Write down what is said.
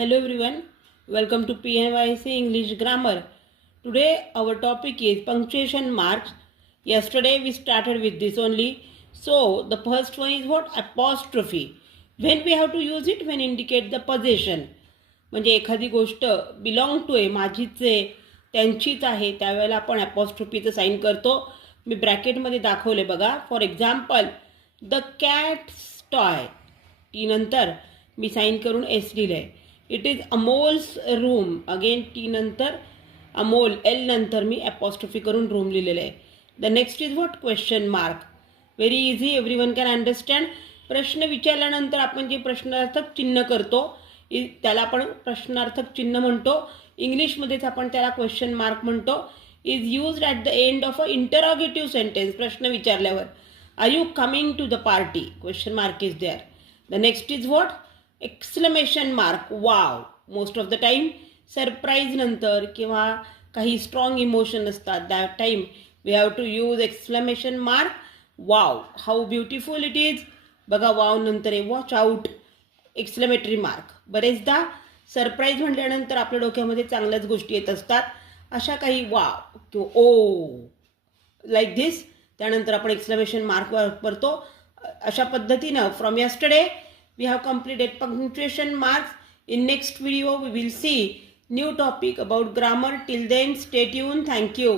Hello everyone, welcome to PNYC English Grammar. Today our topic is punctuation marks. Yesterday we started with this only. So the first one is what? Apostrophe. When we have to use it? When indicate the possession. म्हणजे एखादी गोष्ट belong to आहे, माझीच आहे, त्यांचीच आहे, त्यावेळेला आपण ॲपॉस्ट्रोफीचं साईन करतो. मी ब्रॅकेटमध्ये दाखवले बघा. For example the cat's toy, T नंतर मी साईन करून एस लिहिलं आहे. It is Amol's room, again T नंतर अमोल, एल नंतर मी ॲपॉस्ट्रोफी करून रूम लिहिलेलं आहे. The next is what? Question mark. Very easy, everyone can understand. प्रश्न विचारल्यानंतर आपण जे प्रश्नार्थक चिन्ह करतो त्याला आपण प्रश्नार्थक चिन्ह म्हणतो. इंग्लिशमध्येच आपण त्याला क्वेश्चन मार्क म्हणतो. Is used at the end of a interrogative sentence. प्रश्न विचारल्यावर are you coming to the party? Question mark is there. The next is what? Exclamation mark. Wow. Most of the time surprise नंतर किंवा काही strong emotion असतात, that time we have to use exclamation mark. Wow, how beautiful it is. बघा, wow नंतर आहे watch out, exclamatory mark. बरेचदा surprise म्हटल्यानंतर आपल्या डोक्यामध्ये चांगल्याच गोष्टी येत असतात, अशा काही वाव किंवा ओ लाईक दिस, त्यानंतर आपण एक्सक्लेमेशन मार्क वापरतो. अशा पद्धतीनं from yesterday we have completed punctuation marks. In next video we will see new topic about grammar. Till then, stay tuned. Thank you.